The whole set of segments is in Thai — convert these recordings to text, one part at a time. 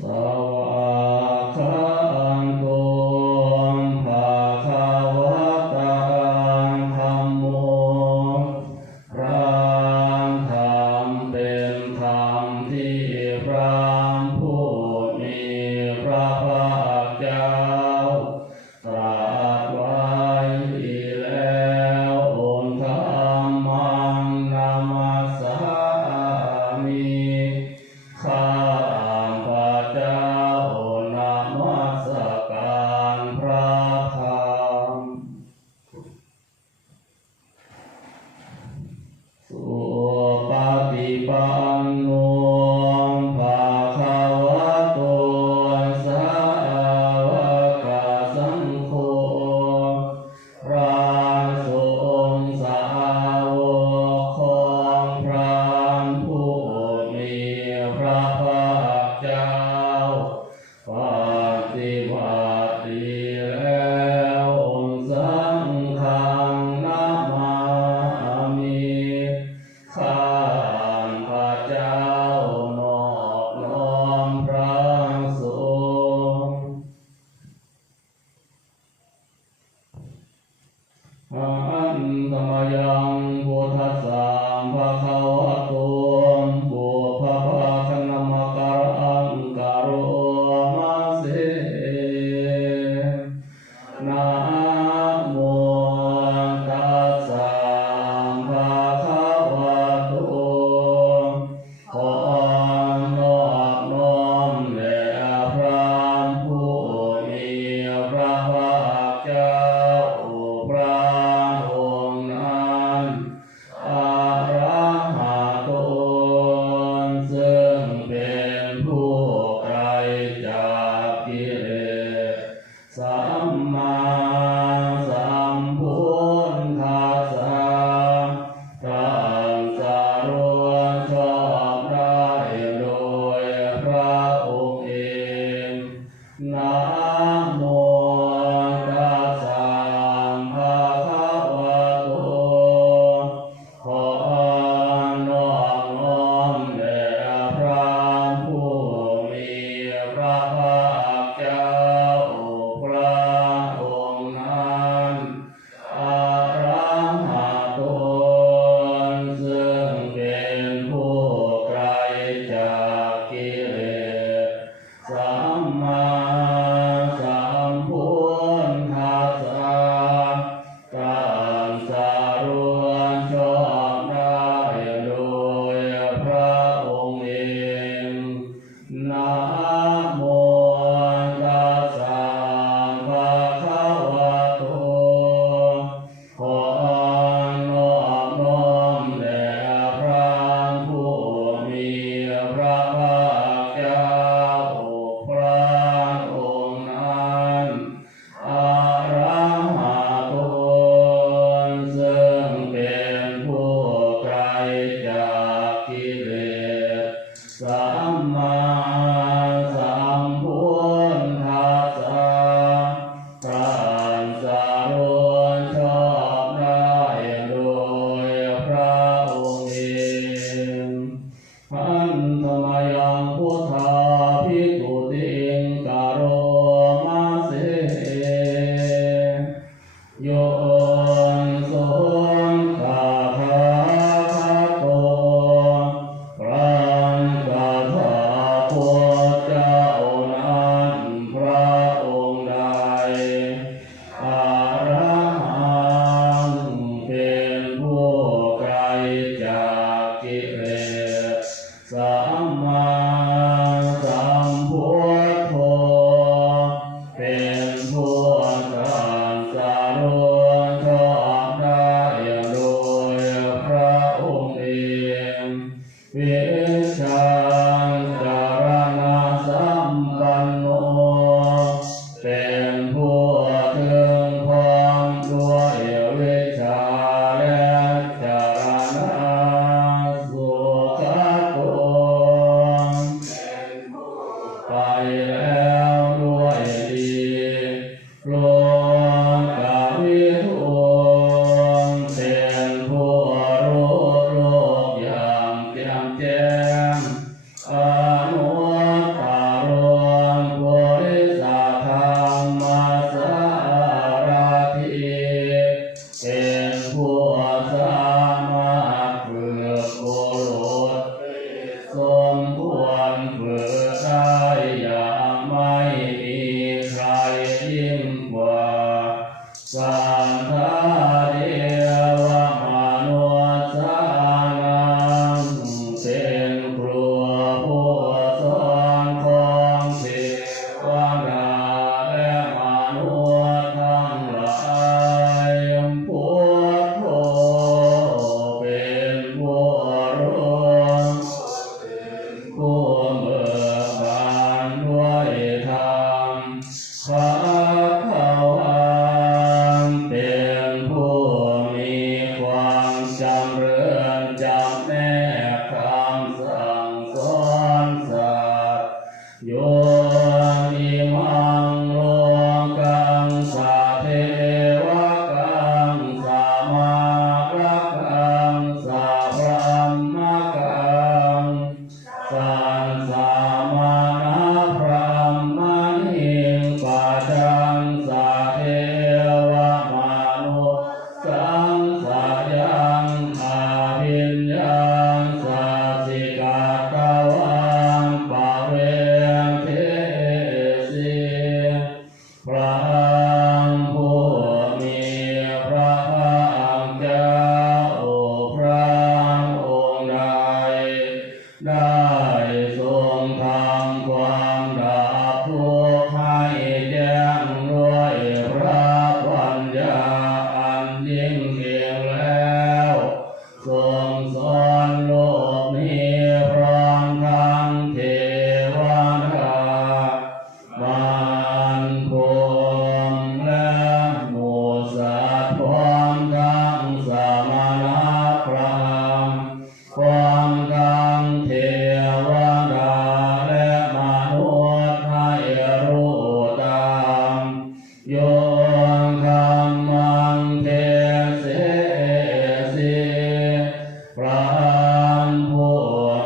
สวากขาโตภะคะวะตาธัมโมพระธรรมเป็นธรรมที่พระผู้มีพระภาคเจ้าตรัสไว้แล้วองค์ธัมมังนามัสสามิข้าพระเจ้านามัสการพระธรรมสุปฏิปันโนภะคะวะโตสาวกสังโฆพระสงฆ์สาวกของพระผู้มีพระภาคเจ้าปฏิบัติดีแล้วองค์สังฆังนะมามิข้าพระเจ้านอบน้อมพระสงฆ์อันธรรมยังพุทธัสสะภะคะวะโตบุพพะคะนะมะกังกะโรมาเสนะโมตัสสะภะคะวะโตขอนอบน้อมแด่พระผู้มีพระภาคเจ้าพระองค์นั้นอะระหะโตซึ่งเป็นผู้ไกลจากกิเลสสัมมาสัมพุทธัสสะตรัสรู้ชอบได้โดยพระองค์เองนะโมตัสสะภะคะวะโตขอนอบน้อมแด่พระผู้มีพระภาคเจ้าพระองค์นั้นอะระหะโตซึ่งเป็นผู้ไกลจากกิเลสสัมมาสัมพุทธัสสะตรัสรู้ชอบได้โดยพระองค์เองนะโมตัสสะภะคะวะโตขอนอบน้อมแด่พระผู้มีพระภาคเจ้ ยังไม่มีใครยิ่งกว่าสัทธาเทวมนุษย์นังเป็นครัวผู้สอนของเทวดาและมนุษย์ทั้งหลายพุทโธเป็นผู้รู้ผู้เบิกบานด้วยธรรมพระวันเป็นผู้มีความจำเริญจำแนกคำสั่งสอนสัตว์โยนิมังโลกังสัพเพวะกังสัมมาระกังสัพพะมะกังสันสัมมานะพระมณิงปัจจังสัพเพวะมนุสังสัจยังอาภิญญาสัจจิกัตตวังปะเวเทสีพระผู้มีพระภาคเจ้าพระองค์ใดได้ทรงทำความดับทุกข์ให้แจ้งด้วยพระปัญญาอันยิ่งเยี่ยมแล้วทรงสอนโลกนี้พร้อมทั้งเทวดามารพรหมและหมู่สัตว์พร้อมทั้งสมณพราหมณ์พร้อมทั้งเทวดาและมนุษย์ให้รู้ตามโยธัมมังเทเสสีพระผู้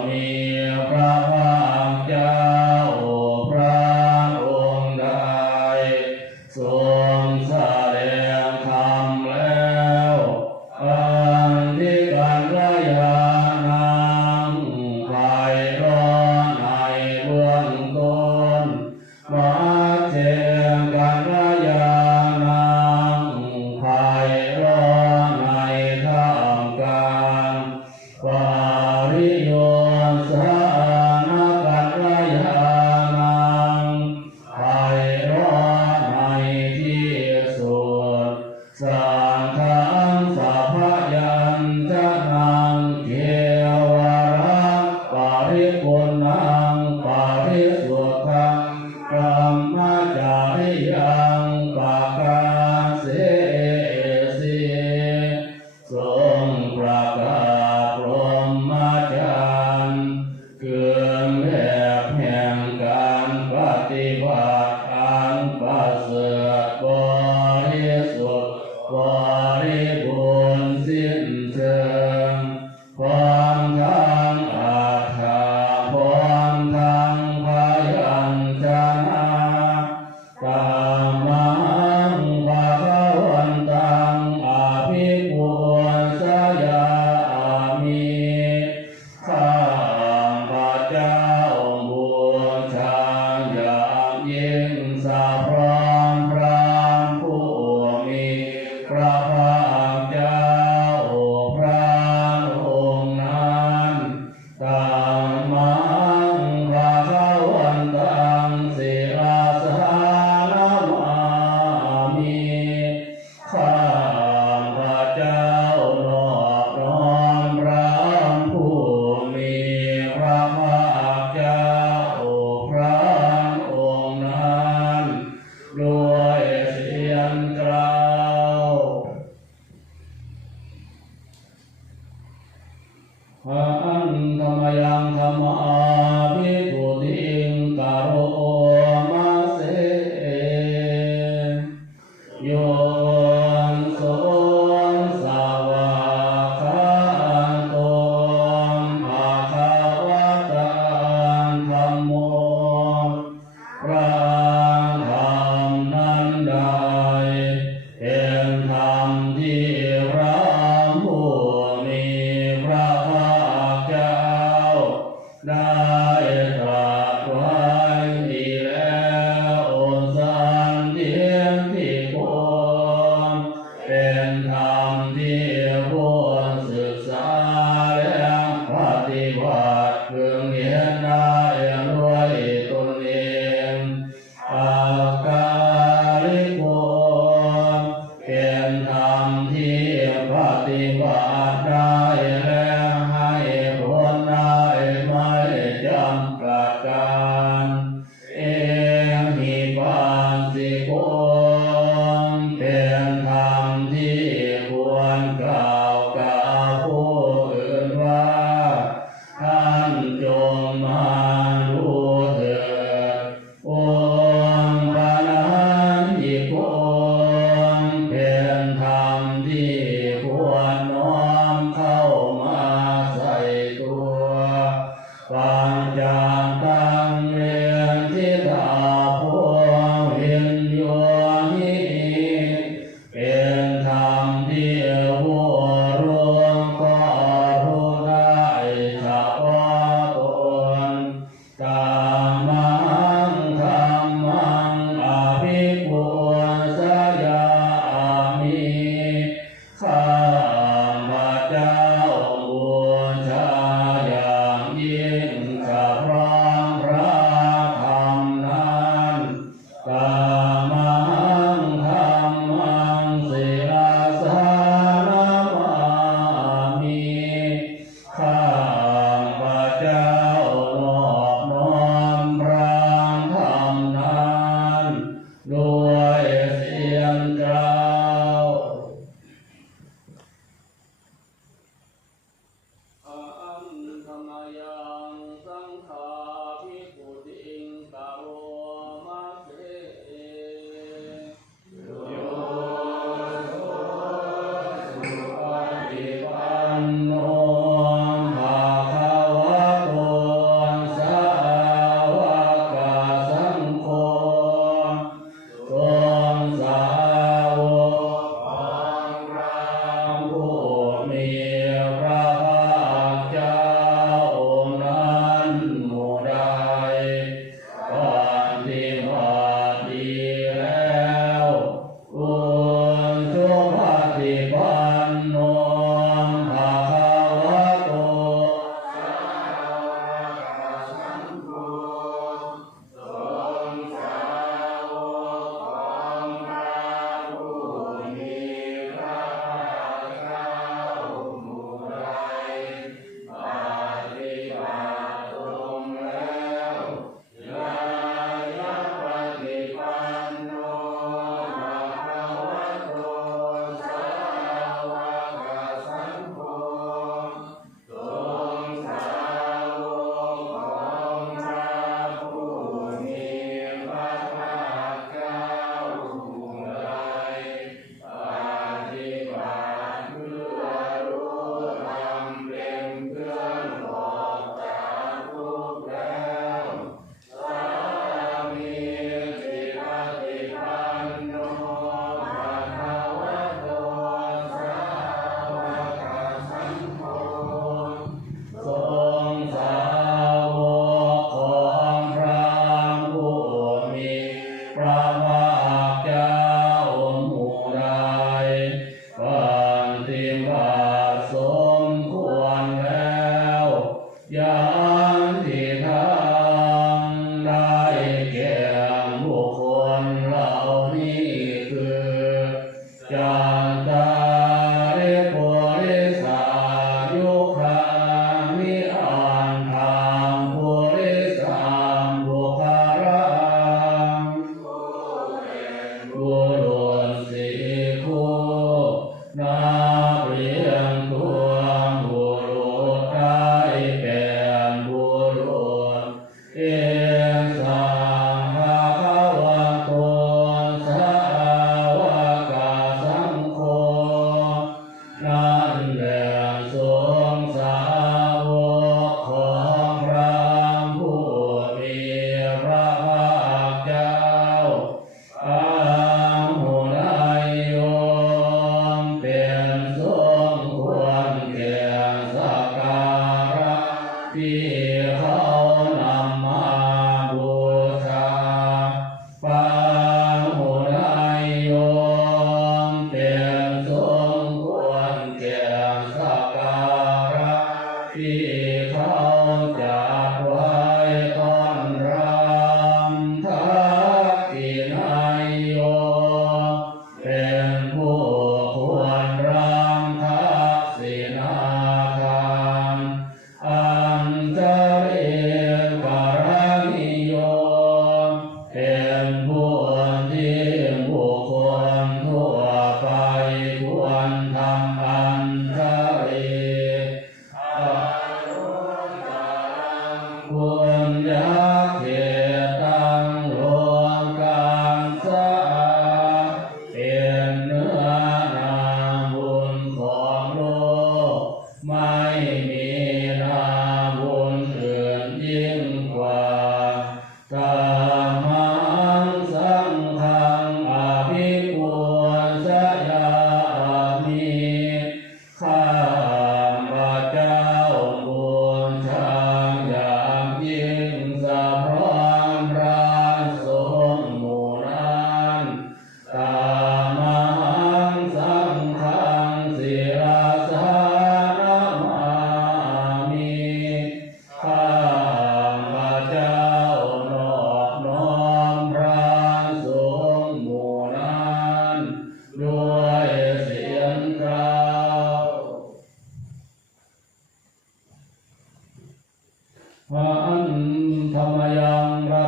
มีพระภาคเจ้าพระองค์ใดทรงแสดงธรรมแล้วอันที่กัลยาณังไพเราะในเบื้องต้นมัจเจกัลยาณังไพเราะในท่ามกลางปาริโยสานกัลยาณังไพเราะในที่สุดสังฆังสัพพยัญชนะเกวรังปาริปุณณังปาริสุทธังพรหมจาริยังปะกาเสสีทรงประกาศพรหมจรรย์คือแบบแห่งการปฏิบัติอันประเสริฐบริสุทธิ์บริบูรณ์สิ้นเชิงพร้อมทั้งอัฏฐะพร้อมทั้งพยัญชนะธัมมังภะคะวันตังอภิปูชยามิข้าพระเจ้าบูชาอย่างยิ่งสะพรั่งพระผู้มีพระภาคเจ้าพระองค์นั้นธัมมังภะคะวันตังศิรสานมามิข้าพระเจ้านอบน้อมพระผู้มีพระภาคเจ้าพระองค์นั้นด้วยเสียงกล่าวหันธรรมยังธรรมาภิปุติงกโรมาเสโยนโสสาวาคาโตภะคะวะตังธัมโมพระธรรมนั้นใดเป็นธรรมที่พระผู้มีพระภาคเจ้าได้ตรัสไว้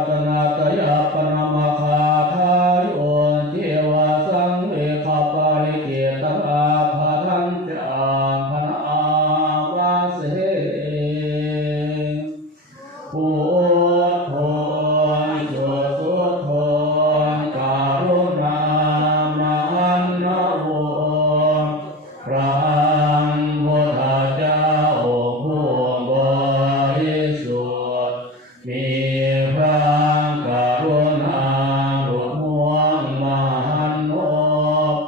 ตนาตยาปนามคาทายโอนเทวาสังเวคาปาริเกตราภาทันจาภนาวาเสพุทโธสุสุโธกรุณามหันนะโวพระพุทธเจ้าผู้บริสุทธิ์มีพระกรุณารุ่มห่วงมหันต์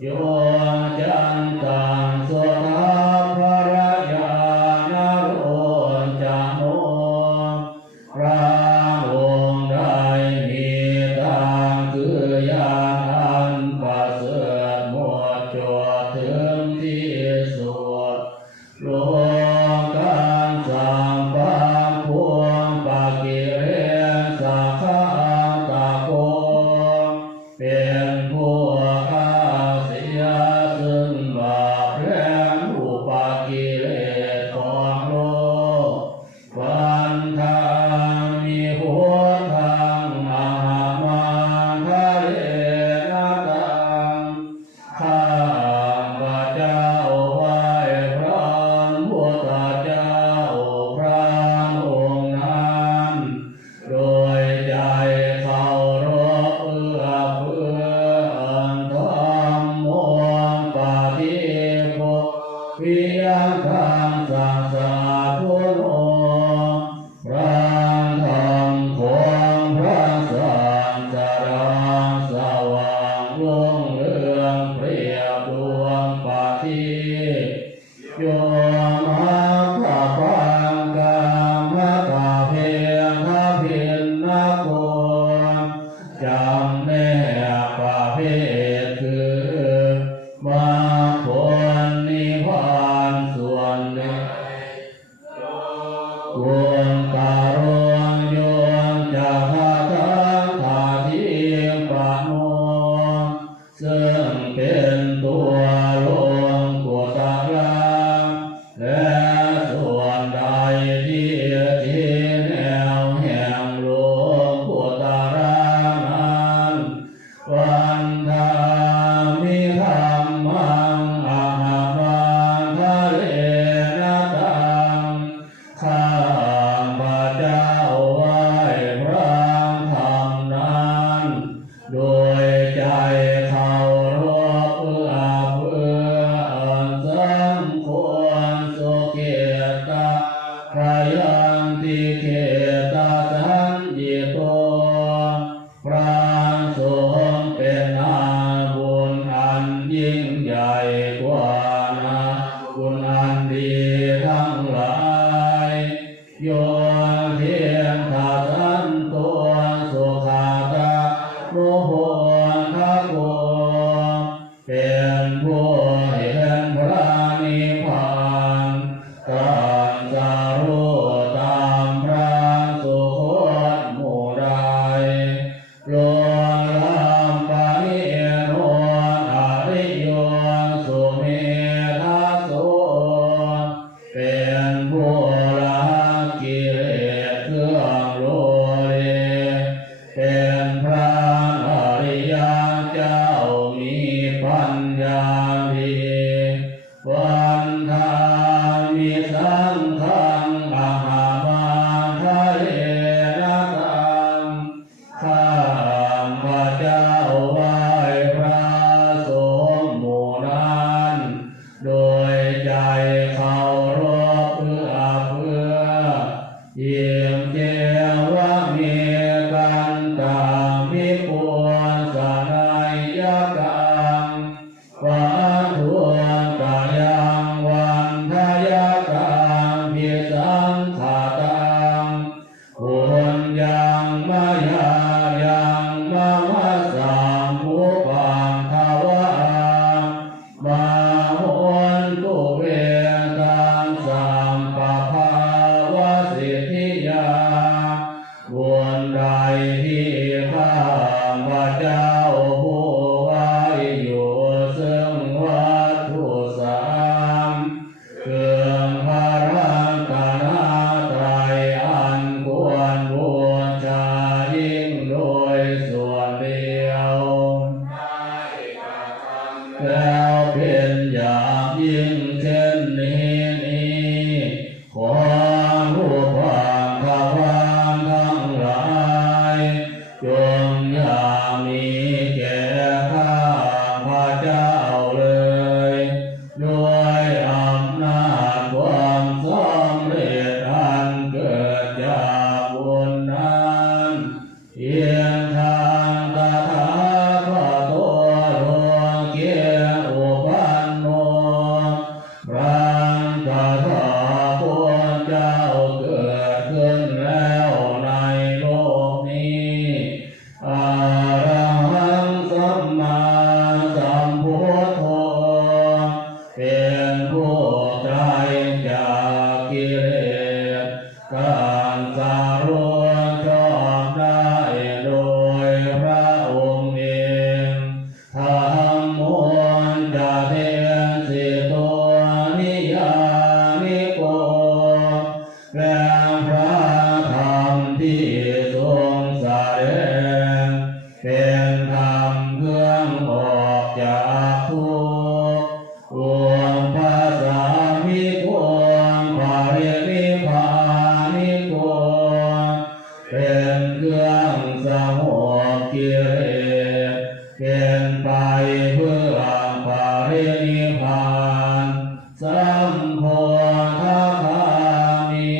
โยจันตังสุทัพพรยานโรจโนพระองค์ได้มีทางคือญาณอันประเสริฐหมดจดถึงที่สุดโลกันสัมปันพวงปะกิเลสาขาตะโกเป็นผู้ข้าเสียซึ่งบาปและอุปกิเลสของโลกวันทามีหัวทางมหามันทะเลนาตังข้าพระเจ้าไหว้พระพุทธเจ้าพระองค์นั้นโดยใจเคารพเอื้อเฟื้อธรรมโมปฏิโภควิยังทางสังสาธุโนพระธรรมของพระสังฆราสว่างรุ่งเรืองเปรียบดวงปฏิโยมหาปังกามตาเพียงพินนาโกจำแนกประเภทคือมาผลนิพพานส่วนหนึ่งกุณการุณโยมจะพาทังทาทิปะโนซึ่งเป็นตัวโลกุตระและส่วนใดที่แนวแห่งโลกุตระนั้นวันทามิธรรมังอาหามันทะเลนาตังข้าพระเจ้าไหว้พระธรรมนั้นโดยใจเคารพเอื้อเฟื้อสมควรสุเกตาพยันติเกตาสัญญิโตพระสงฆ์เป็นอาบุญอันยิ่งใหญ่กว่านะบุญอันดีทั้งหลายโยเทียนทาสันตัวสุขาตาโมโหทะโกเป็นผู้เห็นพระนิพพานตรัสรู้ตามพระสุคตหมู่ใดโลลัมปะนิโนอริโยสุเมธาโสเป็นผู้ละกิเลสเครื่องโลเลเป็นพระอริยเจ้ามีปัญญาดีวันทามิสังฆังอาหามันทะเลนาตังข้าพระเจ้าไหว้พระสงฆ์หมู่นั้นโดยใจเคารพเอื้อเฟื้อเยี่ยมเยียมว่ามีกันตามพิปุสนายกังวันทุนกายังวันทายกังพิสังขาตังบุญยังมายายังมามัสสัมมุปังทวะมาโหนตุเวตังสัมปะภาวะสิทธิยาบุญใดที่ข้าพระเจ้าผู้ไว้อยู่ซึ่งวัตถุสามเครื่องพระรัตนตรัยอันควรบูชา พียงทางตถาคตโลเกอุปันโนพระตถาคตเจ้าเกิดขึ้นแล้วในโลกนี้อะระหังสัมมาสัมพุทโธเป็นผู้ไตรจากกิเลสการสารวนชอบได้โดยพระองค์เองทั้งมวลจะเป็นสิตัวนิยานิโกและพระธรรมที่ทรงแสดงเป็นธรรมเครื่องออกจากทุกข์รวมภาษามิโกภารินิพพานิโกเป็นเครื่องสงบกิเลสเป็นไปเพื่อภารินิพพานสัมโพธคามิ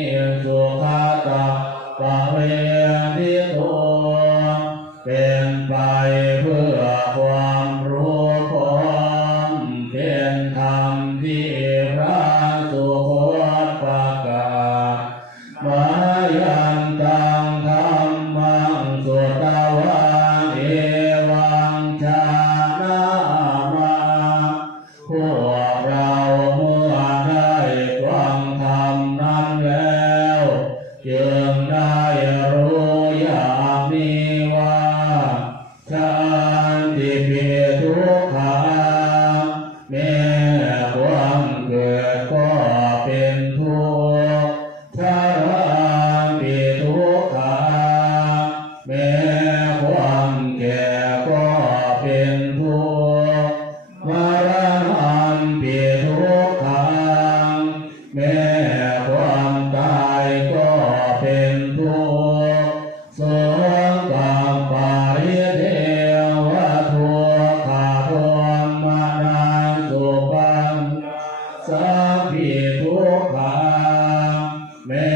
สุขตะปะเวทิโตเป็นไปเพื่อความรู้พร้อมเป็นธรรมที่พระสุคตประกาศมายันตังธรรมังสุตวาเอวังชานามาพวกเราเมื่อได้ฟังธรรมนั้นแล้วจึงได้รู้อย่างนี้ว่าชันติปิทุกขาแม้ความเกิดก็เป็นทุกข์ชราปิทุกขาแม้ความแก่ก็เป็นทุกข์มรณะปิทุกขาแม้ความตายก็เป็นทุกข์โสกัมปาริเทวทุกขาโทมนาสุปันสัพพิทุกขาแม้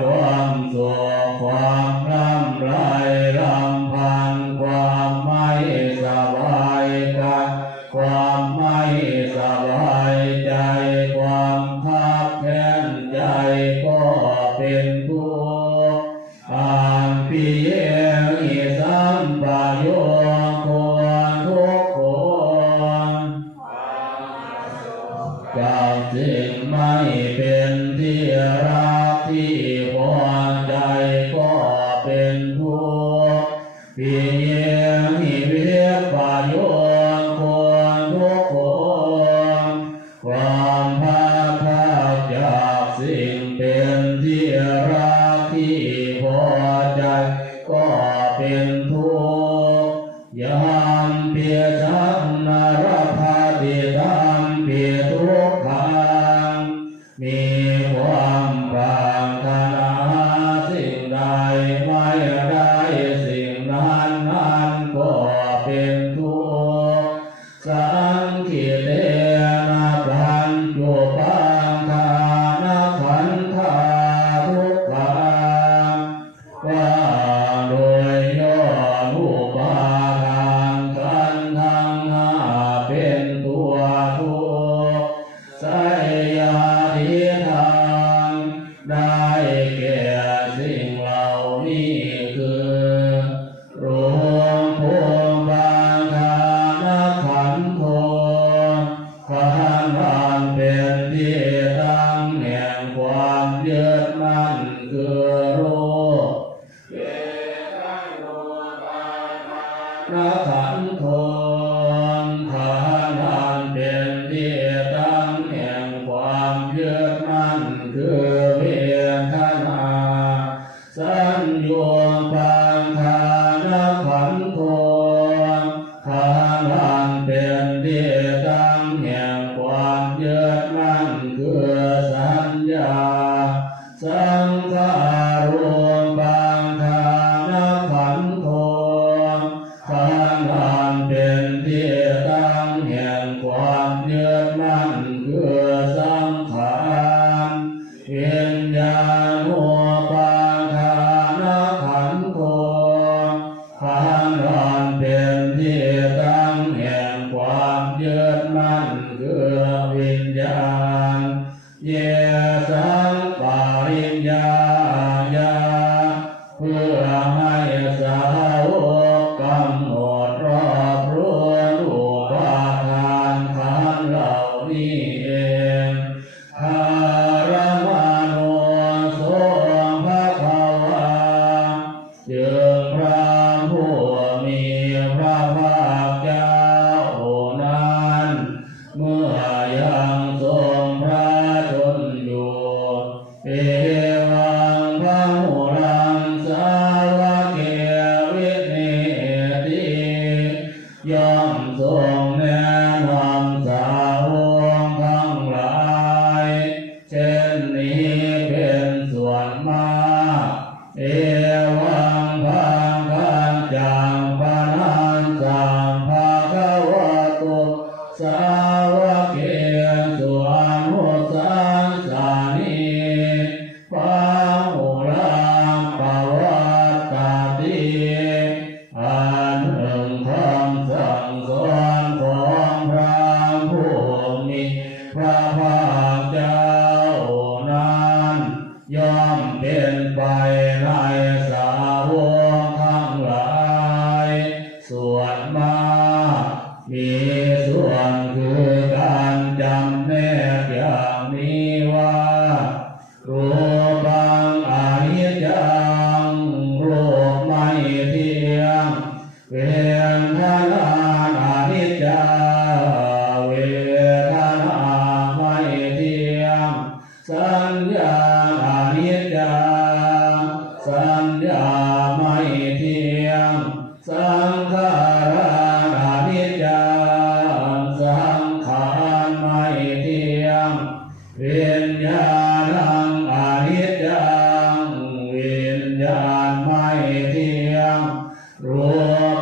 ความสุขความร่ำไรรำพันความไม่สบายกายความไม่สบายใจความคับแค้นใจก็เป็นทุกข์อันปิเยหิสัมปโยโคทุกโขกับสิ่งไม่เป็นที่รักที่พอใจก็เป็นทุกข์ปิเยหิวิปโยโคทุกโขความพลาดพลาดจากสิ่งเป็นที่รักที่พอใจก็เป็นทุกข์ยามเปียสังนารพาติธรรมเปียทุกขังมีความปรารถนาสิ่งใดไม่ได้สิ่งนั้นก็เป็นทุกข์สังขิเตนะปัญจุปังทานะขันธาทุกขังว่าโดยย่อรูปาทานขันธ์ทั้งห้าเป็นตัวทุกข์ไสยาธิทางได้แก่สิ่งเหล่านี้คือรวมภูมิบางทานขันธ์โทขันธ์อันเป็นที่ตั้งแห่งความยึดมั่นคือรูปนะขันธ์โทขันธ์อันเป็นที่ตั้งแห่งความยึดมั่นคือเวทนาสัญโยปังทานขันธ์โทขันธ์อันเป็นที่ตั้งแห่งความยึดมั่นคือสัญญาสังขารรวมปังทานขันธ์โทขันธ์อันเป็น พระผู้มีพระภาคเจ้านั้นเมื่อยังทรงพระชนอยู่เอวังพระหูรังสาวกเกวินิติย่อมทรงแนะนำสาวกทั้งหลายเช่นนี้เป็นส่วนมากเอวังภังคัจจังปนัสสัมภะคะวะโตสาวกเกสุอนุสสาสานิพระหูรังปวัตตติอันหนึ่งคำสั่งสอนของพระผู้มีพระภาคเจ้านั้นย่อมเป็นไปในสาวกทั้งหลายส่วนมากมีส่วนคือการจำแนกอย่างนี้ว่ารูปังอนิจจังรูปไม่เที่ยงเวทนาอนิจจาเวทนาไม่เที่ยงสัญญาอนิจจาสัญญาไม่เที่ยงสังขารอนิจจังสังขารไม่เที่ยงวิญญาณังอนิจจังวิญญาณไม่เที่ยงรู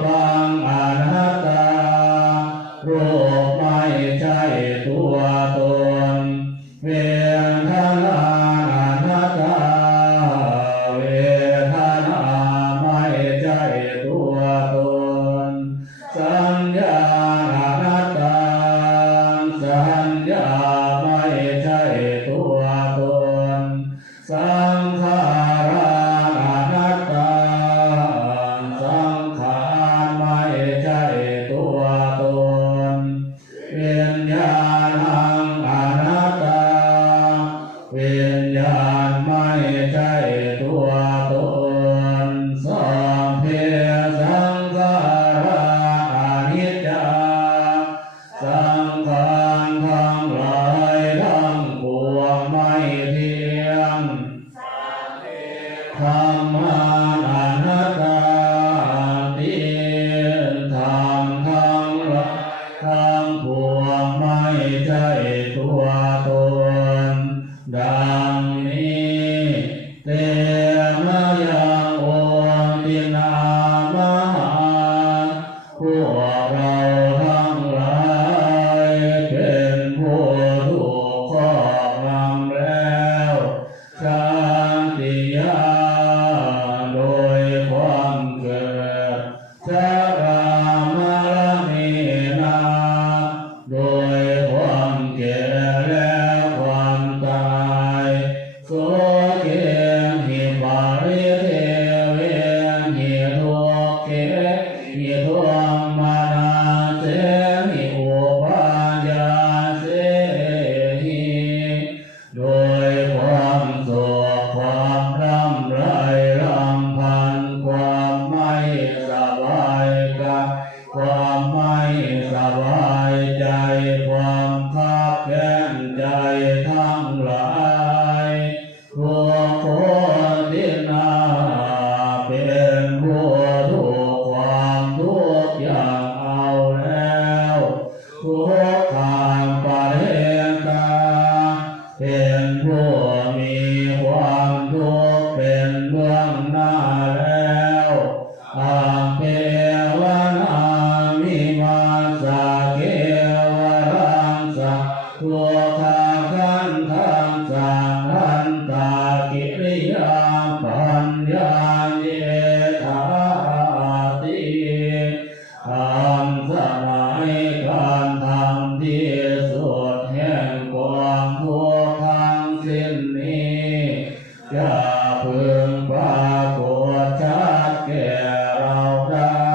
ปังอนัตตารูปไม่ใช่ตัวตนเวทนาอนัตตาเวทนาไม่ใช่ตัวตนสัญญาอนัตตาสัญญาไม่ใช่ตัวตนสังขารอนัตตาสังขารไม่ใช่ตัวตนวิญญาณังอนัตตาวิญญาณไม่ใช่ตัวตนสัมเพสังขาราอนิจจาสังขารทั้งหลายทั้งปวงไม่เที่ยงธรรมาอนัตตาติธรรมทั้งหลายทั้งปวงไม่ใช่ตัวตนดังนี้เตมะยังโอตินามหาพวกเราทั้งหลายเป็นผู้ถูกครอบงำแล้วชาติยาโดยความเกิดชรามรณะนาโดยความแก่และความตายโสเกหิปาริเทเวหิทุกเขหิทุมมานาเสหิอุปาญาเสหิโดยความโศกความร่ำไรรำพันความไม่สบายกายความไม่สบายใจความคับแค้นใจทั้งหลายทุกคนที่นาเป็นผู้ถูกความทุกข์อย่างเอาแล้วทุกขามปะเทตาเป็นผู้มีความทุกข์เป็นเบื้องหน้าแล้วอาเปวนามิมาสาเกวรังสะทุกขาคันทังสังหันตากิริยาปัญญาเยธาติธรรมสมัยการทำที่สุดแห่งความทุกข์ทั้งสิ้นนี้จะพึงปรากฏชัดแก่เราได้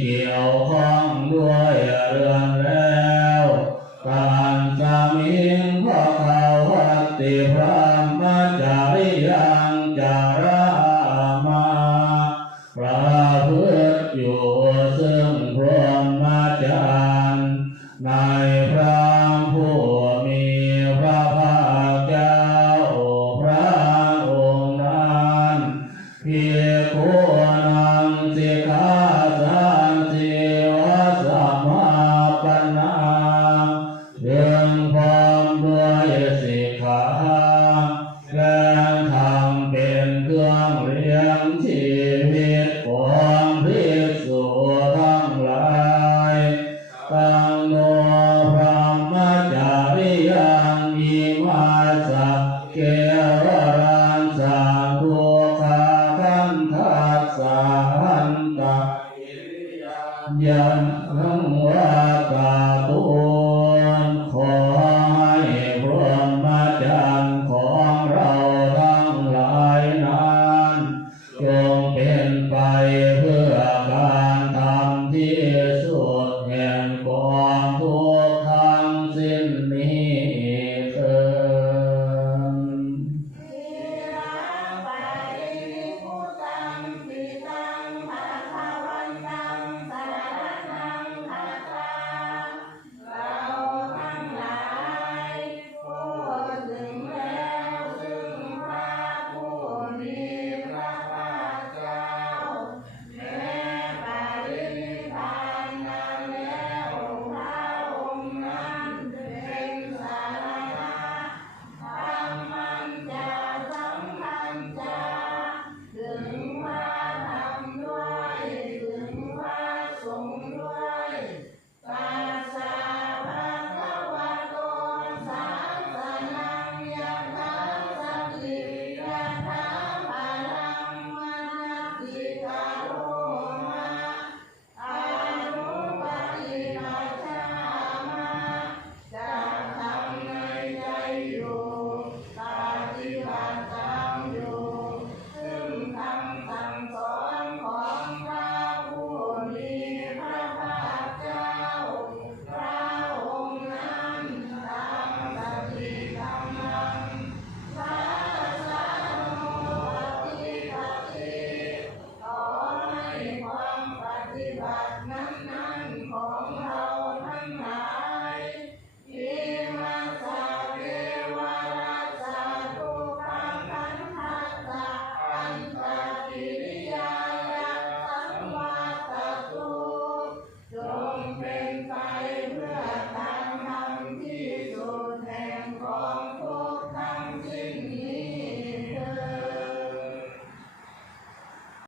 เกี่ยวข้องด้วยเรือนแล้วการสามิงพระเขาวัตติพระมจาริยังจารามาประพฤติอยู่ซึ่งพรหมจรรย์ในพระผู้มีพระภาคเจ้าพระองค์นั้นภิกขุนังสิกขาสังสีวะสัมมาปัญญาถึงพร้อมด้วยสิกขาและธรรมเป็นเครื่องเลี้ยงชีวิตของภิกษุทั้งหลายตังโนพระมจาริยังอิมาสักเกวรังสังทุกขาคันทัสสะหันตะยันหังวากาตุนขอให้พรหมจรรย์ของเราทั้งหลายนั้นจงเป็นไปเพื่อการทำที่สุ